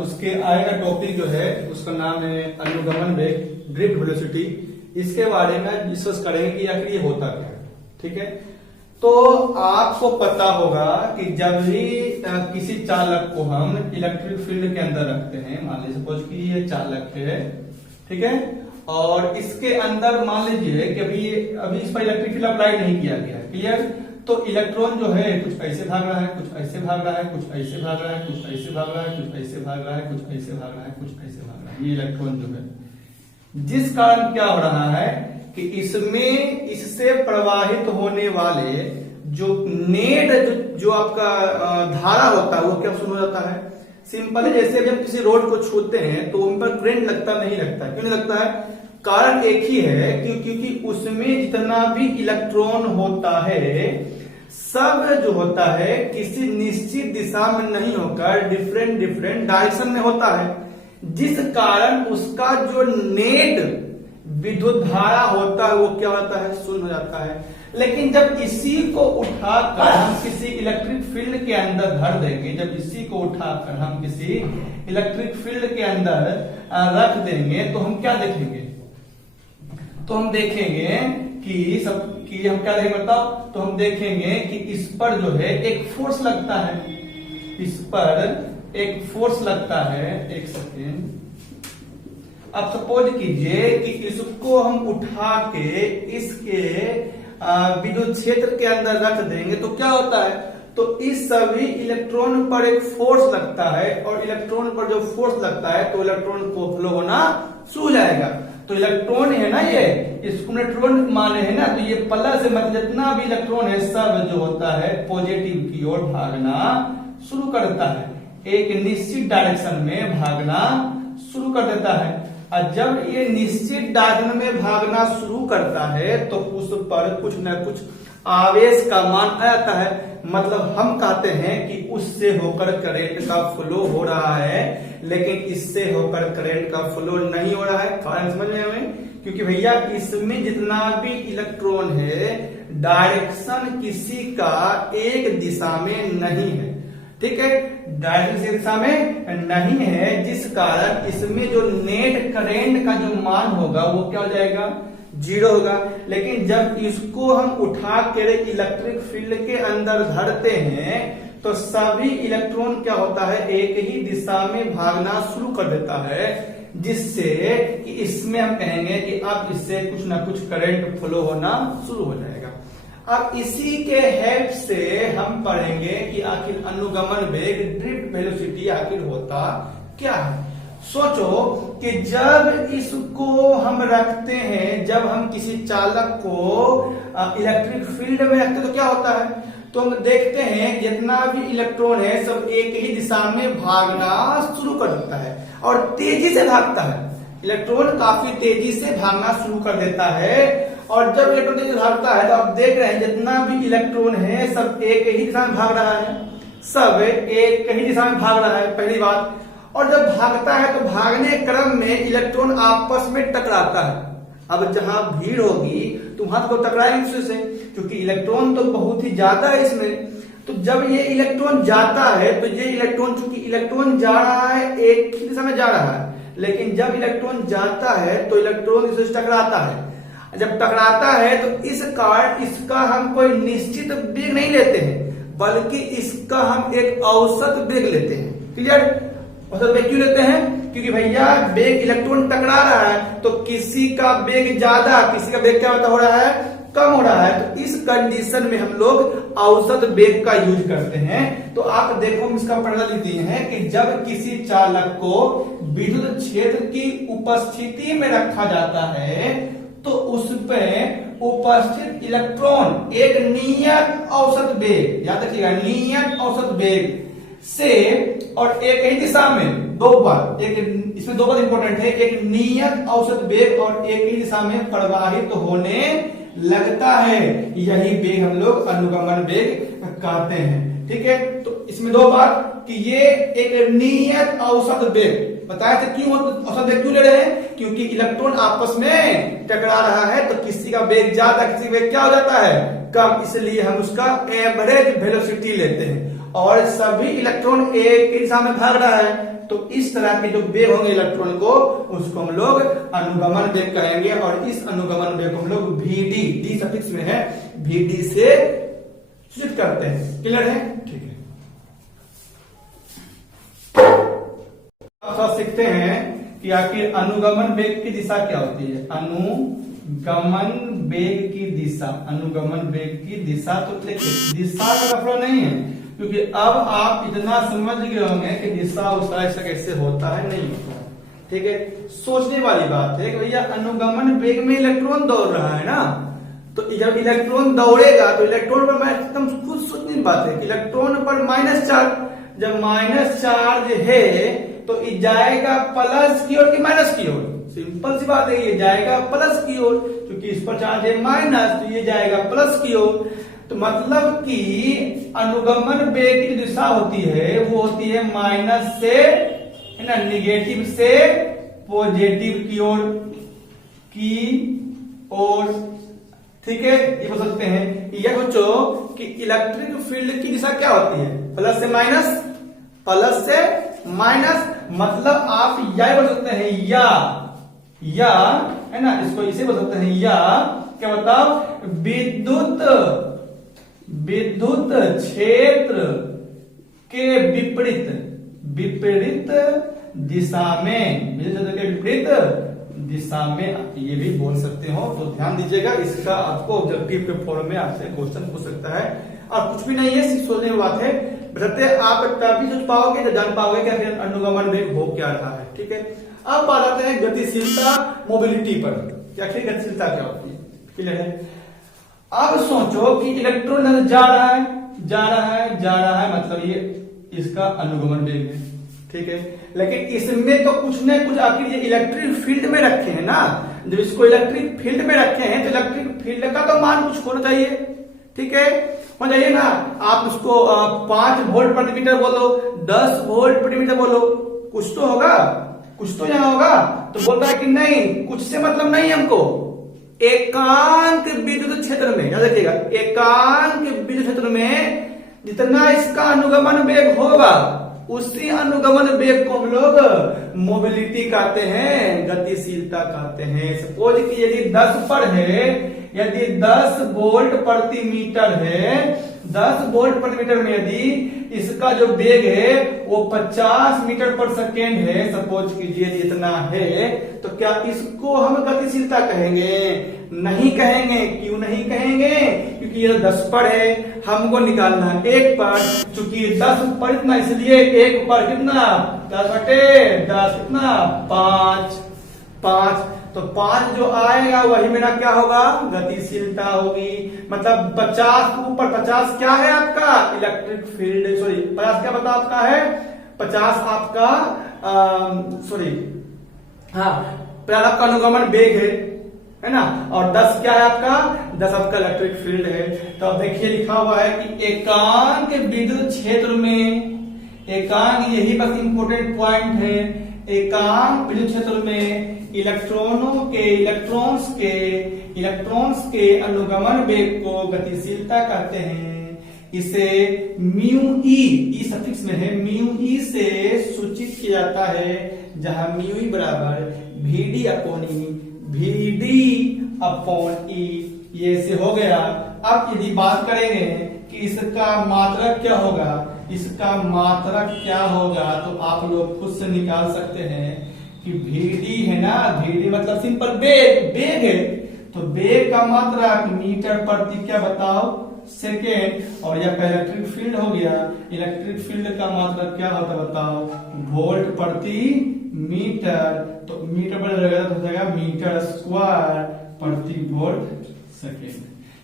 उसके आएगा टॉपिक जो है उसका नाम है अनुगमन वेग, ड्रिफ्ट वेलोसिटी। इसके बारे में डिस्कस करेंगे कि आखिर ये होता क्या है। ठीक है, तो आपको पता होगा कि जब भी किसी चालक को हम इलेक्ट्रिक फील्ड के अंदर रखते हैं, मान लीजिए सपोज कि ये चालक है, ठीक है, और इसके अंदर मान लीजिए कि अभी इस पर इलेक्ट्रिक फील्ड अप्लाई नहीं किया गया है, क्लियर। तो इलेक्ट्रॉन जो है कुछ ऐसे भाग रहा है, कुछ ऐसे भाग रहा है, कुछ ऐसे भाग रहा है, कुछ ऐसे भाग रहा है, कुछ ऐसे भाग रहा है, कुछ ऐसे भाग रहा है, कुछ ऐसे भाग रहा है। ये इलेक्ट्रॉन जो है, जिस कारण क्या हो रहा है कि इसमें इससे प्रवाहित होने वाले जो नेट जो आपका धारा होता है वो क्या शुरू हो जाता है। सिंपल है, जैसे जब किसी रोड को छूते हैं तो उन पर करंट लगता नहीं लगता, क्यों नहीं लगता है? कारण एक ही है क्योंकि उसमें जितना भी इलेक्ट्रॉन होता है सब जो होता है किसी निश्चित दिशा में नहीं होकर डिफरेंट डिफरेंट डायरेक्शन में होता है, जिस कारण उसका जो नेट विद्युत धारा होता है वो क्या होता है, शून्य हो जाता है। लेकिन जब इसी को उठाकर हम किसी इलेक्ट्रिक फील्ड के अंदर धर देंगे, जब इसी को उठाकर हम किसी इलेक्ट्रिक फील्ड के अंदर रख देंगे तो हम क्या देखेंगे? तो हम देखेंगे कि हम क्या देखेंगे बताओ? तो हम देखेंगे कि इस पर जो है एक फोर्स लगता है, इस पर एक फोर्स लगता है। एक सेकेंड, अब सपोज कीजिए कि इसको हम उठा के इसके विद्युत क्षेत्र के अंदर रख देंगे तो क्या होता है? तो इस सभी इलेक्ट्रॉन पर एक फोर्स लगता है, और इलेक्ट्रॉन पर जो फोर्स लगता है तो इलेक्ट्रॉन को फ्लो होना शुरू हो जाएगा। तो इलेक्ट्रॉन है ना, ये इसको इलेक्ट्रॉन माने है ना, तो ये प्लस मतलब जितना भी इलेक्ट्रॉन है सब जो होता है पॉजिटिव की ओर भागना शुरू करता है, एक निश्चित डायरेक्शन में भागना शुरू कर देता है। और जब ये निश्चित डायरेक्शन में भागना शुरू करता है तो उस पर कुछ न कुछ आवेश का मान आ जाता है। मतलब हम कहते हैं कि उससे होकर करंट का फ्लो हो रहा है, लेकिन इससे होकर करंट का फ्लो नहीं हो रहा है। कारण समझ में हमें? क्योंकि भैया इसमें जितना भी इलेक्ट्रॉन है डायरेक्शन किसी का एक दिशा में नहीं है, ठीक है, डायरेक्शन दिशा में नहीं है, जिस कारण इसमें जो नेट करंट का जो मान होगा वो क्या हो जाएगा? जीरो होगा। लेकिन जब इसको हम उठा कर इलेक्ट्रिक फील्ड के अंदर धरते हैं तो सभी इलेक्ट्रॉन क्या होता है, एक ही दिशा में भागना शुरू कर देता है, जिससे कि इसमें हम कहेंगे कि अब इससे कुछ ना कुछ करंट फ्लो होना शुरू हो जाएगा। अब इसी के हेल्प से हम पढ़ेंगे कि आखिर अनुगमन वेग, ड्रिफ्ट वेलोसिटी आखिर होता क्या है। सोचो कि जब इसको हम रखते हैं, जब हम किसी चालक को इलेक्ट्रिक फील्ड में रखते हैं तो क्या होता है? तो हम देखते हैं जितना भी इलेक्ट्रॉन है सब एक ही दिशा में भागना शुरू कर देता है और तेजी से भागता है। इलेक्ट्रॉन काफी तेजी से भागना शुरू कर देता है, और जब इलेक्ट्रॉन तेजी से भागता है तो आप देख रहे हैं जितना भी इलेक्ट्रॉन है सब एक ही दिशा में भाग रहा है, सब एक ही दिशा में भाग रहा है, पहली बात। और जब भागता है तो भागने क्रम में इलेक्ट्रॉन आपस में टकराता है। अब जहां भीड़ होगी तो वहां तो टकराएंगे से, क्योंकि इलेक्ट्रॉन तो बहुत ही ज्यादा है इसमें। तो जब ये इलेक्ट्रॉन जाता है तो ये इलेक्ट्रॉन, चूंकि इलेक्ट्रॉन जा रहा है एक ही दिशा में जा रहा है, लेकिन जब इलेक्ट्रॉन जाता है तो इलेक्ट्रॉन इससे टकराता है। जब टकराता है तो इस कारण इसका हम कोई निश्चित वेग नहीं लेते हैं, बल्कि इसका हम एक औसत वेग लेते हैं। क्लियर? औसत वेग क्यों लेते हैं? क्योंकि भैया वेग इलेक्ट्रॉन टकरा रहा है तो किसी का वेग ज्यादा, किसी का वेग क्या हो रहा है, कम हो रहा है। तो इस कंडीशन में हम लोग औसत वेग का यूज करते हैं। तो आप देखो इसका पढ़ना लिख दिए हैं कि जब किसी चालक को विद्युत क्षेत्र की उपस्थिति में रखा जाता है तो उस पे उपस्थित इलेक्ट्रॉन एक नियत औसत वेग, याद रखिएगा, नियत औसत वेग से और एक ही दिशा में, दो बार, एक इसमें दो बार इंपॉर्टेंट है, एक नियत औसत वेग और एक ही दिशा में प्रवाहित होने लगता है। यही वेग हम लोग अनुगमन वेग कहते हैं। ठीक है, तो इसमें दो बार कि ये एक नियत औसत वेग बताया था। क्यों औसत वेग क्यों ले रहे हैं? क्योंकि इलेक्ट्रॉन आपस में टकरा रहा है तो किसी का वेग ज्यादा, किसी का वेग क्या हो जाता है, कम, इसलिए हम उसका एवरेज वेलोसिटी लेते हैं। और सभी इलेक्ट्रॉन एक ही दिशा में भाग रहा है, तो इस तरह के जो वेग होंगे इलेक्ट्रॉन को, उसको हम लोग अनुगमन वेग कहेंगे। और इस अनुगमन वेग को हम लोग VD, डी सफिक्स में है, VD से सूचित करते हैं। क्लियर है? ठीक है। अब सीखते हैं कि आखिर अनुगमन वेग की दिशा क्या होती है। अनुगमन वेग की दिशा, अनुगमन वेग की दिशा, तो देखिए दिशा का लफड़ा नहीं है, क्योंकि अब आप इतना समझ गए होंगे कि दिशा उसा ऐसा कैसे होता है, नहीं होता है। ठीक है, सोचने वाली बात है कि भैया अनुगमन वेग में इलेक्ट्रॉन दौड़ रहा है ना, तो जब इलेक्ट्रॉन दौड़ेगा तो इलेक्ट्रॉन पर, मैं एकदम खुद सोचने की बात है कि इलेक्ट्रॉन पर माइनस चार्ज, जब माइनस चार्ज है तो ये जाएगा प्लस की ओर कि माइनस की ओर। सिंपल सी बात है, ये जाएगा प्लस की ओर, क्योंकि इस पर चार्ज है माइनस, तो ये जाएगा प्लस की ओर। तो मतलब कि अनुगमन वेग की दिशा होती है वो होती है माइनस से, है ना, निगेटिव से पॉजिटिव की ओर। ठीक है, ये बोल सकते हैं। यह सोचो कि इलेक्ट्रिक फील्ड की दिशा क्या होती है, प्लस से माइनस, प्लस से माइनस, मतलब आप यह बोल सकते हैं या, है ना, इसको इसे बोल सकते हैं या, क्या बताओ, विद्युत क्षेत्र के विपरीत दिशा में, विद्युत क्षेत्र के विपरीत दिशा में, ये भी बोल सकते हो। तो ध्यान दीजिएगा, इसका आपको ऑब्जेक्टिव के फॉर्म में आपसे क्वेश्चन पूछ सकता है, और कुछ भी नहीं है, सोचने की बात है। बशर्ते आप तभी सोच पाओगे जब जान पाओगे कि आखिर अनुगमन वेग हो क्या रहा है। ठीक है, अब बात आते हैं गतिशीलता, मोबिलिटी पर, कि आखिर गतिशीलता क्या होती है। क्लियर है? अब सोचो कि इलेक्ट्रॉन जा रहा है, मतलब ये इसका अनुगमन वेग है। ठीक है, लेकिन इसमें तो कुछ न कुछ आखिर ये इलेक्ट्रिक फील्ड में रखे हैं ना, जब इसको इलेक्ट्रिक फील्ड में रखे हैं तो इलेक्ट्रिक फील्ड का तो मान कुछ होना चाहिए। ठीक है, हो जाइए ना, आप उसको 5 वोल्ट प्रति मीटर बोलो, 10 वोल्ट प्रति मीटर बोलो, कुछ तो होगा, कुछ तो यहाँ होगा। तो बोल रहा है कि नहीं, कुछ से मतलब नहीं हमको, एकांक विद्युत क्षेत्र में, याद रखिएगा, एकांक विद्युत क्षेत्र में जितना इसका अनुगमन वेग होगा उसी अनुगमन वेग को हम लोग मोबिलिटी कहते हैं, गतिशीलता कहते हैं। सपोज कि यदि 10 पर है, यदि 10 वोल्ट प्रति मीटर है, 10 वोल्ट प्रति मीटर में यदि इसका जो वेग है वो 50 मीटर पर सेकेंड है, सपोज कीजिए इतना है, तो क्या इसको हम गतिशीलता कहेंगे? नहीं कहेंगे। क्यों नहीं कहेंगे? क्योंकि ये 10 पर है, हमको निकालना है 1 पर, चूंकि 10 पर इतना, इसलिए 1 पर कितना, 10/10 कितना, 5। तो 5 जो आएगा वही मेरा क्या होगा, गतिशीलता होगी। मतलब 50 ऊपर 50 क्या है आपका इलेक्ट्रिक फील्ड, सॉरी 50 क्या बता आपका है, 50 आपका हाँ 50 आपका अनुगमन वेग है ना, और 10 क्या है आपका, 10 आपका इलेक्ट्रिक फील्ड है। तो अब देखिए लिखा हुआ है कि एकांक विद्युत क्षेत्र में, एकांक यही बस इंपोर्टेंट पॉइंट है, एकांक विद्युत क्षेत्र में इलेक्ट्रॉन्स के अनुगमन वेग को गतिशीलता कहते हैं। इसे म्यू ई सफिक्स में है, म्यू ई से सूचित किया जाता है, जहां म्यू ई बराबर VD अपॉन ई, ये से हो गया। अब यदि बात करेंगे कि इसका मात्रक क्या होगा, इसका मात्रक क्या होगा, तो आप लोग खुद से निकाल सकते हैं कि VD है ना, VD मतलब सिंपल वेग है, तो वेग का मात्रक मीटर प्रति क्या बताओ, सेकेंड, और यह इलेक्ट्रिक फील्ड हो गया, इलेक्ट्रिक फील्ड का मात्रक क्या होता बताओ, वोल्ट प्रति मीटर, तो मीटर पर रहेगा तो हो जाएगा मीटर स्क्वायर प्रति वोल्ट सेकेंड,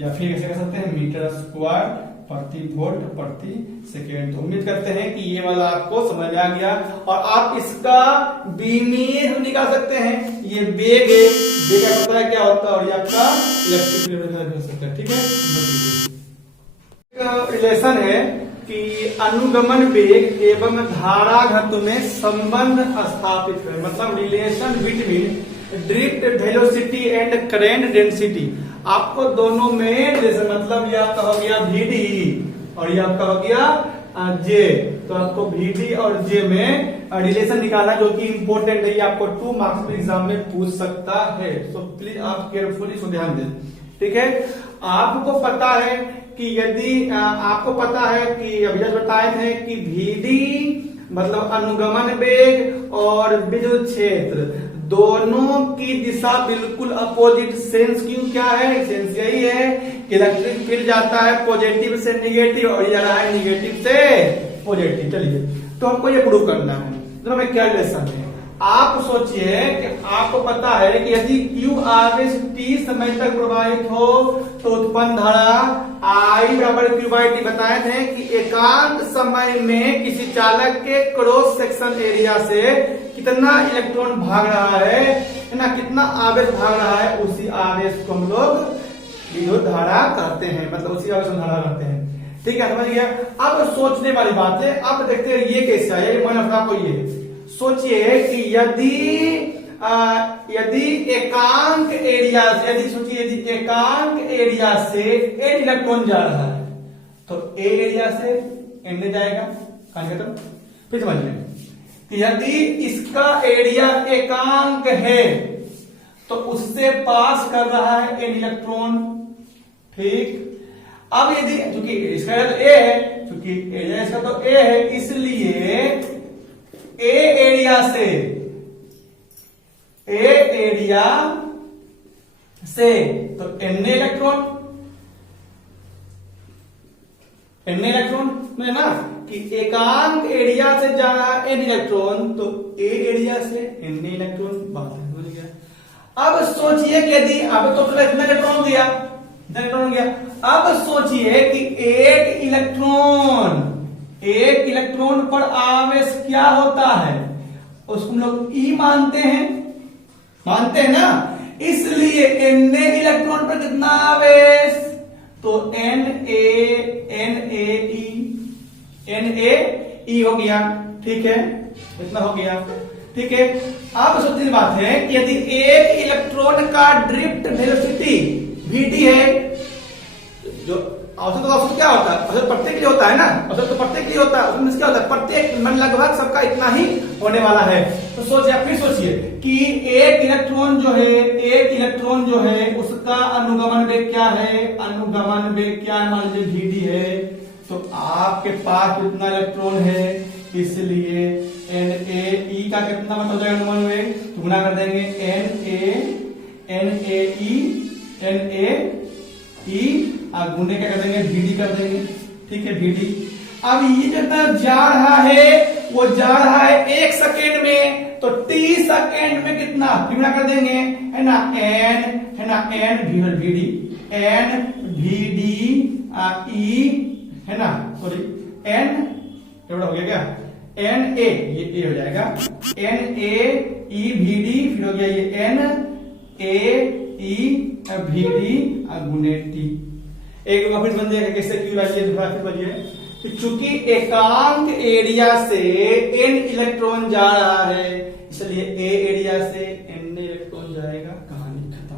या फिर कैसे कह सकते हैं मीटर स्क्वायर प्रति वोल्ट प्रति सेकेंड। तो उम्मीद करते हैं कि ये वाला आपको समझ में आ गया, और आप इसका बीमीर निकाल सकते हैं। ये वेग है, वेग का पता है क्या होता है, और ये आपका इलेक्ट्रिक फील्ड हो सकता है। ठीक है, रिलेशन है कि अनुगमन वेग एवं धारा घनत्व में संबंध स्थापित करें, मतलब relation between drift velocity and current density. आपको दोनों में जैसे मतलब ये आपका हो गया VD और ये आपका हो गया जे। तो आपको VD और जे में रिलेशन निकालना जो कि इंपॉर्टेंट है, ये आपको 2 मार्क्स में एग्जाम में पूछ सकता है। तो प्लीज आप केयरफुली इसको ध्यान दें, ठीक है। आपको पता है कि यदि आपको पता है कि अभी जब बताए थे कि VD मतलब अनुगमन वेग और विद्युत क्षेत्र दोनों की दिशा बिल्कुल अपोजिट। सेंस क्यों क्या है, सेंस यही है कि इलेक्ट्रिक फील्ड जाता है पॉजिटिव से निगेटिव और ये जा रहा है निगेटिव से पॉजिटिव। चलिए तो हमको ये प्रूव करना है, तो हमें क्या रिलेशन है। आप सोचिए कि आपको पता है कि यदि Q आवेश T समय तक प्रवाहित हो तो उत्पन्न धारा I बराबर Q/T बताए थे कि एकांत समय में किसी चालक के क्रॉस सेक्शन एरिया से कितना इलेक्ट्रॉन भाग रहा है ना, कितना आवेश भाग रहा है, उसी आवेश को हम लोग विद्युत धारा कहते हैं, मतलब उसी आवेश को धारा कहते हैं। ठीक है, समझ गया। अब सोचने वाली बात है, अब देखते हैं ये कैसे आया। मैंने आपको ये सोचिए कि यदि एकांक एरिया से, यदि सोचिए यदि एकांक एरिया से n इलेक्ट्रॉन जा रहा है तो A एरिया से n ले जाएगा, खत्म। फिर समझिए कि यदि इसका एरिया एकांक है तो उससे पास कर रहा है n इलेक्ट्रॉन, ठीक। अब यदि चूंकि इसका तो A है, चूंकि एरिया इसका तो A है, इसलिए A एरिया से तो n इलेक्ट्रॉन में ना कि एकांक एरिया से जा रहा है n इलेक्ट्रॉन, तो A एरिया से n इलेक्ट्रॉन बात है, समझ गया। अब सोचिए कि यदि अब तो इतना इलेक्ट्रॉन दिया, अब सोचिए कि एक इलेक्ट्रॉन पर आवेश क्या होता है, उसको हम लोग E मानते हैं ना। इसलिए n इलेक्ट्रॉन पर कितना आवेश, तो NaE हो गया, ठीक है, इतना हो गया, ठीक है। अब सोचने की बात है कि यदि एक इलेक्ट्रॉन का ड्रिफ्ट वेलोसिटी VD है, जो औसत क्या होता है, औसत प्रत्येक लिए होता है ना, औसत तो प्रत्येक लिए होता है, उसमें क्या होता है प्रत्येक मन लगभग सबका इतना ही होने वाला है। तो सोचिए, फिर सोचिए कि एक इलेक्ट्रॉन जो है उसका अनुगमन वेग क्या है, अनुगमन वेग क्या है, मान लीजिए VD है, तो आपके पास कितना इलेक्ट्रॉन है, इसलिए NaE का कितना मतलब हो जाएगा अनुगमन वेग, तो गुना कर देंगे NaE गुने क्या कर देंगे VD कर देंगे, ठीक है, VD। अब ये जितना जा रहा है वो जा रहा है 1 सेकेंड में, तो T सेकेंड में कितना गुना कर देंगे, है ना, N VD E है ना, सॉरी N एवढा हो गया क्या, NA ये A हो जाएगा, NaE VD, फिर हो गया ये NaE VD गुने T। एक बार फिर बन जाएगा, कैसे क्यों लाइए दोबारा फिर बनिए कि चूंकि एकांक एरिया से n इलेक्ट्रॉन जा रहा है, इसलिए A एरिया से n इलेक्ट्रॉन जाएगा, कहानी खत्म।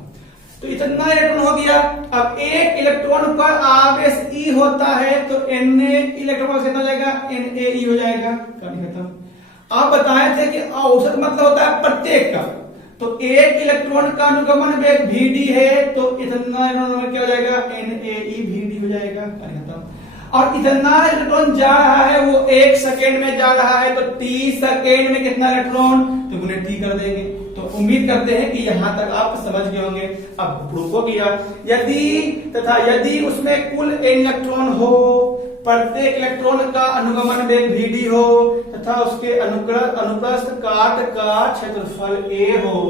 तो इतना इलेक्ट्रॉन हो गया। अब एक इलेक्ट्रॉन पर आवेश E होता है तो n इलेक्ट्रॉन कितना हो जाएगा, NaE हो जाएगा, कहानी खत्म। आप बताए थे कि औसत मतलब होता है प्रत्येक का, तो एक इलेक्ट्रॉन का अनुगमन वेग VD है तो इतना इलेक्ट्रॉन क्या हो जाएगा, NaE VD हो जाएगा, कहानी खत्म। और इतना इलेक्ट्रॉन जा रहा है वो 1 सेकेंड में जा रहा है, तो T सेकेंड में कितना इलेक्ट्रॉन, तो गुने T कर देंगे। तो उम्मीद करते हैं कि यहां तक आप समझ गए होंगे। अब प्रूफ हो गया, यदि उसमें कुल n इलेक्ट्रॉन हो, प्रत्येक इलेक्ट्रॉन का अनुगमन वेग VD हो तथा उसके अनुप्रस्थ काट का क्षेत्रफल A हो,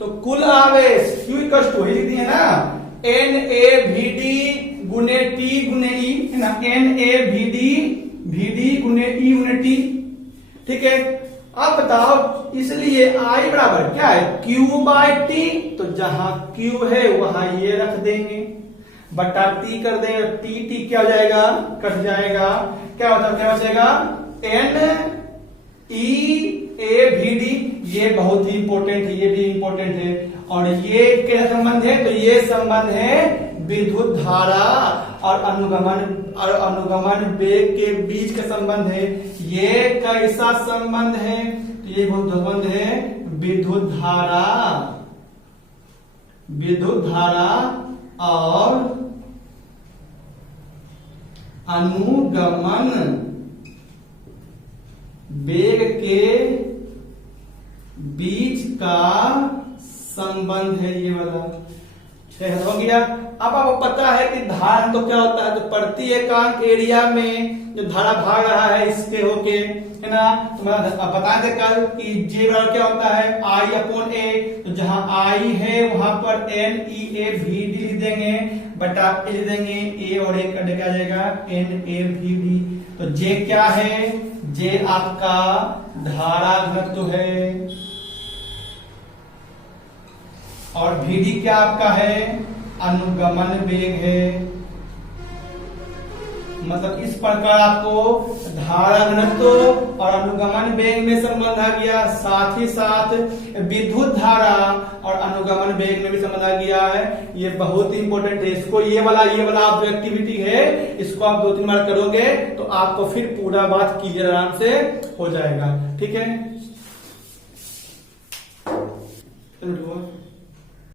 तो कुल आवेश Q इक्वल टू लिख दिए ना, NaVD गुने T गुने E, है ना, NaVD गुने E गुने T, ठीक है। अब बताओ, इसलिए I बराबर क्या है, Q/T, तो जहां Q है वहां ये रख देंगे, बटा T कर देंगे, T क्या हो जाएगा, कट जाएगा, क्या बचेगा, NeAVD। ये बहुत ही इंपॉर्टेंट है, ये भी इंपॉर्टेंट है। और ये क्या संबंध है, तो ये संबंध है विद्युत धारा और अनुगमन वेग के बीच का संबंध है। ये कैसा संबंध है? तो ये संबंध है विद्युत धारा और अनुगमन वेग के बीच का संबंध है, ये वाला। हो गया। अब आपको पता है कि धारा तो क्या होता है, तो प्रति एकांक एरिया में जो धारा भाग रहा है इसके होके, है ना। तो मैं बता दे कल कि जे बराबर क्या होता है I/A। तो जहां I है वहां पर NEAVD लिख देंगे बटा ए लिख देंगे, ए और ए का क्या जाएगा NAVD। तो जे क्या है? जे आपका धारा घनत्व है और VD क्या आपका है? अनुगमन वेग है। मतलब इस प्रकार आपको धारा घनत्व और अनुगमन वेग में संबंध आ गया, साथ ही साथ विद्युत धारा और अनुगमन वेग में भी संबंध आ गया है। ये बहुत ही इंपॉर्टेंट है। इसको ये वाला आप जो एक्टिविटी है इसको आप 2-3 बार करोगे तो आपको फिर पूरा बात क्लियर आराम से हो जाएगा। ठीक है।